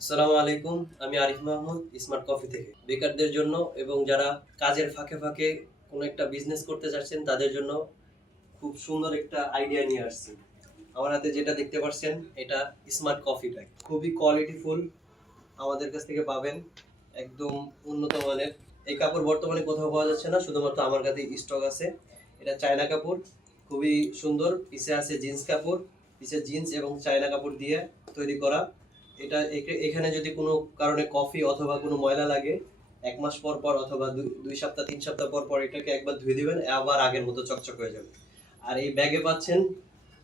আসসালামু আলাইকুম। আমি আরিফ মাহমুদ স্মার্ট কফি থেকে। বেকারদের জন্য এবং যারা কাজের ফাঁকে ফাঁকে কোনো একটা বিজনেস করতে চাচ্ছেন তাদের জন্য খুব সুন্দর একটা আইডিয়া নিয়ে আসছি। আমার হাতে যেটা দেখতে পাচ্ছেন এটা স্মার্ট কফি ব্যাগ। খুবই কোয়ালিটিফুল আমাদের কাছ থেকে পাবেন। একদম উন্নত মানের। এই কাপড় বর্তমানে কোথাও পাওয়া যাচ্ছে না, শুধুমাত্র আমার কাছে স্টক আছে। এটা চায়না কাপড়, খুবই সুন্দর। পিছে আছে জিন্স কাপড়, পিছে জিন্স এবং চায়না কাপড় দিয়ে তৈরি করা। এটা এখানে যদি কোনো কারণে কফি অথবা কোনো ময়লা লাগে, ১ মাস পর পর অথবা ২ সপ্তাহ ৩ সপ্তাহ পর পর এটাকে একবার ধুয়ে দিবেন, আবার আগের মতো চকচক হয়ে যাবে। আর এই ব্যাগে পাচ্ছেন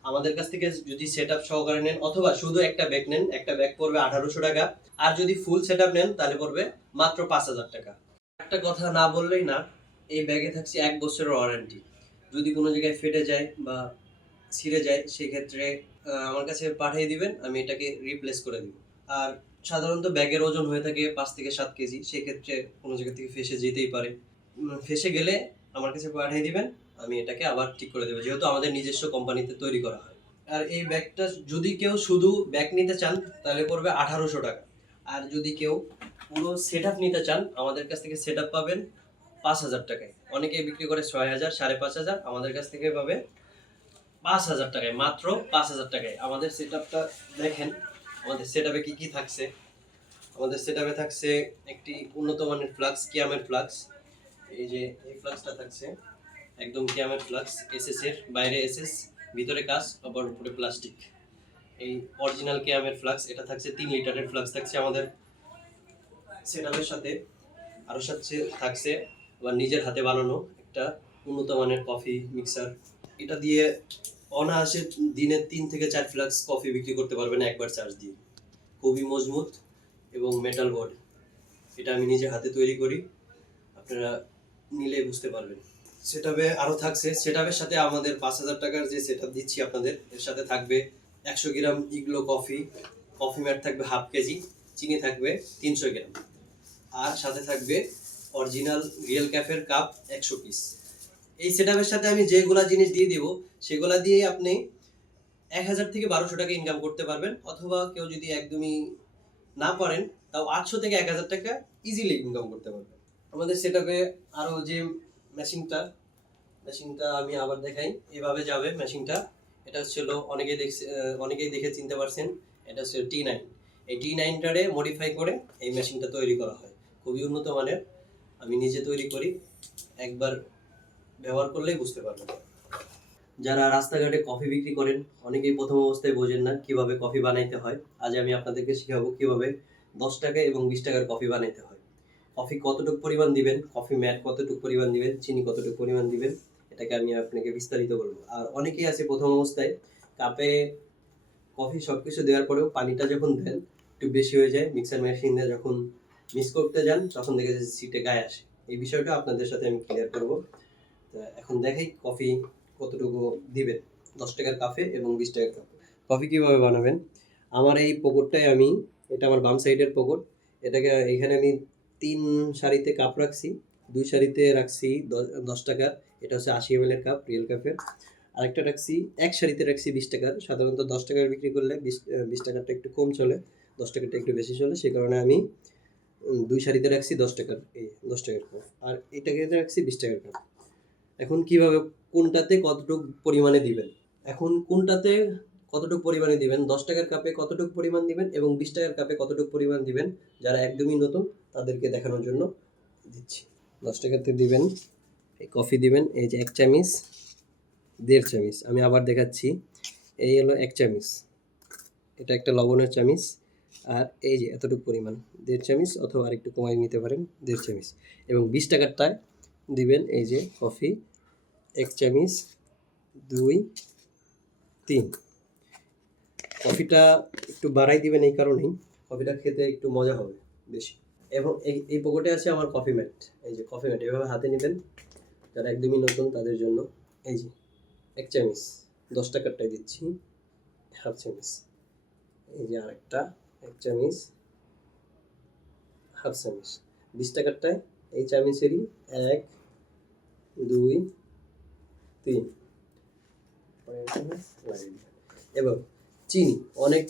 আমাদের কাছ থেকে যদি সেটআপ সহকারে নেন অথবা শুধু একটা ব্যাগ নেন, একটা ব্যাগ পড়বে ১৮০০ টাকা। আর যদি ফুল সেটআপ নেন তাহলে পড়বে মাত্র ৫,০০০ টাকা। একটা কথা না বললেই না, এই ব্যাগে থাকছে ১ বছরের ওয়ারেন্টি। যদি কোনো জায়গায় ফেটে যায় বা ছিঁড়ে যায় সেক্ষেত্রে আমার কাছে পাঠিয়ে দিবেন, আমি এটাকে রিপ্লেস করে দিব। আর সাধারণত ব্যাগের ওজন হয়ে থাকে ৫ থেকে ৭ কেজি, সেক্ষেত্রে কোনো জায়গা থেকে ফেঁসে যেতেই পারে। ফেঁসে গেলে আমার কাছে পাঠিয়ে দিবেন, আমি এটাকে আবার ঠিক করে দেবো, যেহেতু আমাদের নিজস্ব কোম্পানিতে তৈরি করা হয়। আর এই ব্যাগটা যদি কেউ শুধু ব্যাগ নিতে চান তাহলে পড়বে ১৮০০ টাকা। আর যদি কেউ পুরো সেটআপ নিতে চান আমাদের কাছ থেকে সেটআপ পাবেন ৫,০০০ টাকায়। অনেকেই বিক্রি করে ৬,০০০, ৫,৫০০, আমাদের কাছ থেকে পাবে ৫,০০০ টাকায়, মাত্র ৫,০০০ টাকায়। আমাদের সেটআপটা দেখেন, আমাদের সেটআপে কি কি থাকছে। আমাদের সেটআপে থাকছে একটি উন্নত মানের ফ্লাক্স, কিয়ামের ফ্লাক্স। এই যে এই ফ্লাক্সটা থাকছে একদম কিয়ামের ফ্লাক্স, এসএস এর, বাইরে এসএস, ভিতরে কাঁচ, আবার উপরে প্লাস্টিক। এই অরিজিনাল কিয়ামের ফ্লাক্স, এটা থাকছে ৩ লিটারের ফ্লাক্স থাকছে আমাদের সেটআপের সাথে। আরও সাথে থাকছে আবার নিজের হাতে বানানো একটা উন্নত মানের কফি মিক্সার। এটা দিয়ে অনায়াসে দিনে ৩ থেকে ৪ ফ্লাক্স কফি বিক্রি করতে পারবেন একবার চার্জ দিয়ে। খুবই মজবুত এবং মেটাল বডি। এটা আমি নিজে হাতে তৈরি করি, আপনারা নিলে বুঝতে পারবেন। সেটআপে আরও থাকছে, সেটআপের সাথে আমাদের ৫,০০০ টাকার যে সেটআপ দিচ্ছি আপনাদের, এর সাথে থাকবে ১০০ গ্রাম ইগলো কফি, কফি ম্যাট থাকবে ১/২ কেজি, চিনি থাকবে ৩০০ গ্রাম, আর সাথে থাকবে অরিজিনাল রিয়েল ক্যাফের কাপ ১০০ পিস। এই সেটআপের সাথে আমি যেগুলা জিনিস দিয়ে দিব সেগুলা দিয়ে আপনি ১,০০০ থেকে ১,২০০ টাকা ইনকাম করতে পারবেন, অথবা কেউ যদি একদমই না পারেন তাও ৮০০ থেকে ১,০০০ টাকা ইজিলি ইনকাম করতে পারবেন। আমাদের সেটআপে আরও যে মেশিনটা আমি আবার দেখাই। এভাবে যাবে মেশিনটা। এটা হচ্ছিল অনেকেই দেখে চিনতে পারছেন, এটা হচ্ছে T9। এই T9টারে মডিফাই করে এই মেশিনটা তৈরি করা হয়, খুবই উন্নত মানের। আমি নিজে তৈরি করি, একবার ব্যবহার করলেই বুঝতে পারবেন। যারা রাস্তাঘাটে কফি বিক্রি করেন, অনেকেই প্রথম অবস্থায় বোঝেন না কিভাবে কফি বানাইতে হয়। আজ আমি আপনাদেরকে শিখাবো কিভাবে ১০ টাকা এবং ২০ টাকার কফি বানাইতে হয়। কফি কতটুকু পরিমাণ দিবেন, কফি ম্যাট কতটুকু পরিমাণ দিবেন, চিনি কতটুকু পরিমাণ দিবেন, এটাকে আমি আপনাকে বিস্তারিত বলবো। আর অনেকেই আছে প্রথম অবস্থায় কাপে কফি সবকিছু দেওয়ার পরেও পানিটা যখন দেন একটু বেশি হয়ে যায়, মিক্সার মেশিনে যখন মিক্স করতে যান তখন দেখে যে সিটে গায়ে আসে। এই বিষয়টা আপনাদের সাথে আমি ক্লিয়ার করবো। এখন দেখাই কফি কতটুকু দিবেন ১০ টাকার কাপে এবং ২০ টাকার কাপে। কফি কীভাবে বানাবেন, আমার এই পকেটটায় আমি, এটা আমার বাম সাইডের পকেট, এটাকে এখানে আমি ৩ সারিতে কাপ রাখছি। ২ সারিতে রাখছি ১০ টাকার, এটা হচ্ছে ৮০ ml এর কাপ রিয়েল কাপের। আরেকটা রাখছি, এক সারিতে রাখছি ২০ টাকার। সাধারণত ১০ টাকার বিক্রি করলে ২০ টাকারটা একটু কম চলে, ১০ টাকারটা একটু বেশি চলে, সে কারণে আমি ২ সারিতে রাখছি ১০ টাকার, এই ১০ টাকার কাপ। আর এটাকে রাখছি ২০ টাকার কাপ। এখন কিভাবে কোনটাতে কতটুকু পরিমাণে দিবেন, এখন কোনটাতে কতটুকু পরিমাণে দিবেন, ১০ টাকার কাপে কতটুকু পরিমাণ দিবেন এবং ২০ টাকার কাপে কতটুকু পরিমাণ দিবেন, যারা একদমই নতুন তাদেরকে দেখানোর জন্য দিচ্ছি। ১০ টাকাতে দিবেন, এই কফি দিবেন, এই যে ১ চামচ, ১.৫ চামচ, আমি আবার দেখাচ্ছি, এই হলো ১ চামচ, এটা একটা লবণের চামচ। আর এই যে এতটুকু পরিমাণ ১.৫ চামচ, অথবা আরেকটু কমাই নিতে পারেন, ১.৫ চামচ। এবং ২০ টাকারটায় দিবেন এই যে কফি ১ চামচ, ২, ৩। কফিটা একটু বাড়াই দিবেন এই কারণেই, কফিটা খেতে একটু মজা হবে বেশি। এবং এই পকেটে আছে আমার কফি ম্যাট, এই যে কফি ম্যাট এভাবে হাতে নেবেন, যারা একদমই নতুন তাদের জন্য। এই যে ১ চামচ, ১০ টাকারটাই দিচ্ছি ১/২ চামচ। এই যে আরেকটা ১ চামচ, ১/২ চামচ। ২০ টাকারটায় এই চামচেরই ১, ২, ৩। এবং চিনি, অনেক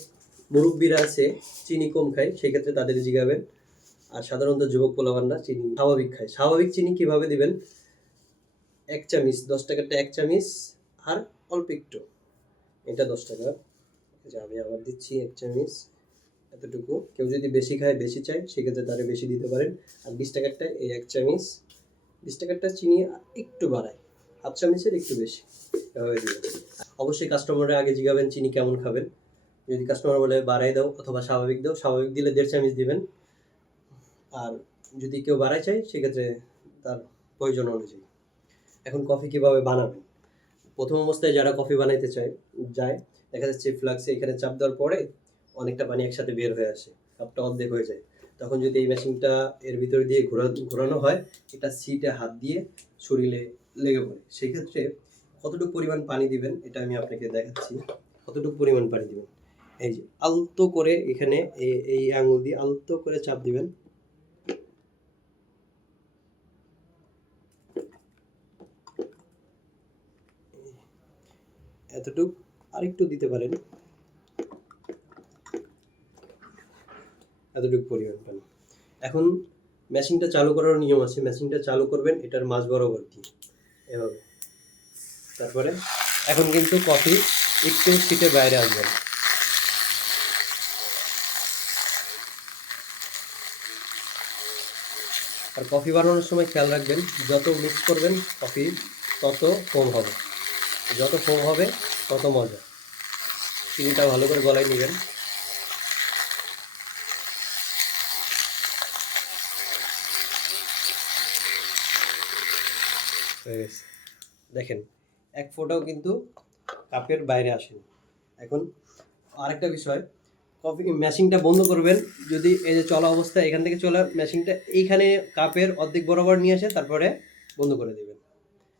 মুরব্বীরা আছে চিনি কম খায়, সেক্ষেত্রে তাদের জিগাবেন। আর সাধারণত যুবক পোলাপানরা চিনি স্বাভাবিক খায়। স্বাভাবিক চিনি কিভাবে দিবেন? 1 চামচ, 10 টাকারটা 1 চামচ আর অল্প একটু, এটা 10 টাকা। যে আমি আবার দিচ্ছি 1 চামচ, এতটুকু। কেউ যদি বেশি খায়, বেশি চায়, সেক্ষেত্রে তারা বেশি দিতে পারেন। আর 20 টাকারটা এই 1 চামচ, 20 টাকারটা চিনি একটু বাড়ায়, 1/2 চামচের একটু বেশি, এভাবে দিবেন। অবশ্যই কাস্টমারের আগে জিগাবেন চিনি কেমন খাবেন। যদি কাস্টমার বলে বাড়াই দাও অথবা স্বাভাবিক দাও, স্বাভাবিক দিলে 1.5 চামচ দিবেন। আর যদি কেউ বাড়াই চায়, সেক্ষেত্রে তার প্রয়োজন অনুযায়ী। এখন কফি কিভাবে বানাবেন? প্রথম অবস্থায় যারা কফি বানাইতে যায়, দেখা যাচ্ছে ফ্লাক্সে এখানে চাপ দেওয়ার পরে অনেকটা পানি একসাথে বের হয়ে আসে, কাপটা অর্ধেক হয়ে যায়। তখন যদি এই মেশিনটা এর ভিতরে দিয়ে ঘোরানো হয়, এটা সিটে হাত দিয়ে শরীরে লেগে পড়ে। সেক্ষেত্রে কতটুকু পরিমাণ পানি দিবেন এটা আমি আপনাকে দেখাচ্ছি। কতটুকু পরিমাণ পানি দিবেন, এই যে আলতো করে এখানে এই আঙুল দিয়ে আলতো করে চাপ দিবেন। এতটুক, আরেকটু দিতে পারেন, এতটুকু পরিমাণ পানি। এখন মেশিনটা চালু করার নিয়ম আছে। মেশিনটা চালু করবেন এটার মাঝ বরাবর দিয়ে, এভাবে। তারপরে এখন কিন্তু কফি একটু সিটের বাইরে আসবে না। আর কফি বানানোর সময় খেয়াল রাখবেন, যত মিক্স করবেন কফি তত ফোম হবে, যত ফোম হবে তত মজা। চিনিটা ভালো করে গলায় নেবেন। হয়ে গেছে, দেখেন এক ফোঁটাও কিন্তু কাপের বাইরে আসেনি। এখন আরেকটা বিষয়, কফি মেশিনটা বন্ধ করবেন যদি এই যে চলা অবস্থায় এখান থেকে চলা মেশিনটা এইখানে কাপের অর্ধেক বরাবর নিয়ে আসে, তারপরে বন্ধ করে দেবেন,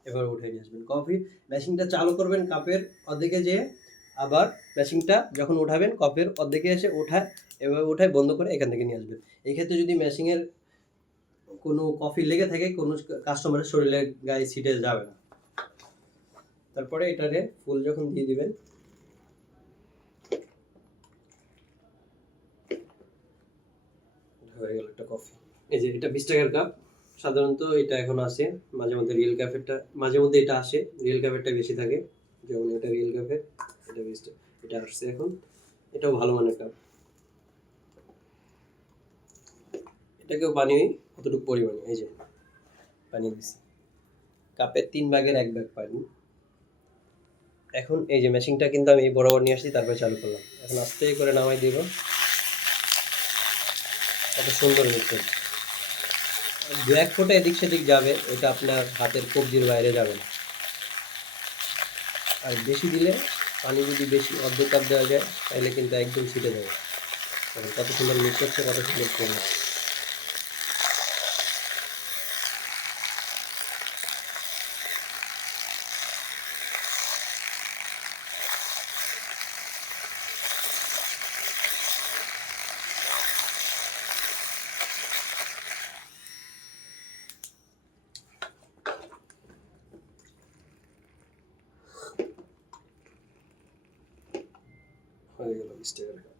এবার উঠে নিয়ে আসবেন। কফি মেশিনটা চালু করবেন কাপের অর্ধেকে যেয়ে, আবার মেশিনটা যখন উঠাবেন কপের অর্ধেকে এসে উঠায়, এভাবে উঠায় বন্ধ করে এখান থেকে নিয়ে আসবেন। এই ক্ষেত্রে যদি মেশিনের কোনো কফি লেগে থাকে, কোনো কাস্টমারের শরীরের গায়ে ছিটে যাবে না। তারপরে এটারে ফুল যখন দিয়ে দিবেন, হয়ে গেল একটা কফি। এই যে এটা 20 টাকার কাপ, সাধারণত এটা এখন আসে, মাঝে মধ্যে রিয়েল ক্যাফেটা, মাঝে মধ্যে এটা আসে, রিয়েল ক্যাফেটা বেশি থাকে। যেমন এটা রিয়েল ক্যাফে, এটা 20 টাকা, এটা আসছে এখন, এটাও ভালো মানের কাপ। এটাকেও পানি কতটুকু পরিমাণে, এই যে পানি দিছি, কাপের 3 ভাগের 1 ভাগ পানি। এখন এই যে মেশিনটা কিন্তু আমি বরাবর নিয়ে আসছি, তারপরে চালু করলাম। এখন আস্তে করে নামাই দিব, কত সুন্দর মিক্স। 2-1 ফোঁটা এদিক সেদিক যাবে, এটা আপনার হাতের কবজির বাইরে যাবে না। আর বেশি দিলে, পানি যদি বেশি অর্ধেক কাপ দেওয়া যায়, তাহলে কিন্তু একদম ছিটে যাবে। কত সুন্দর মিক্স হচ্ছে, কত সুন্দর কমে। হয়ে গেল 20 টাকার কাপ।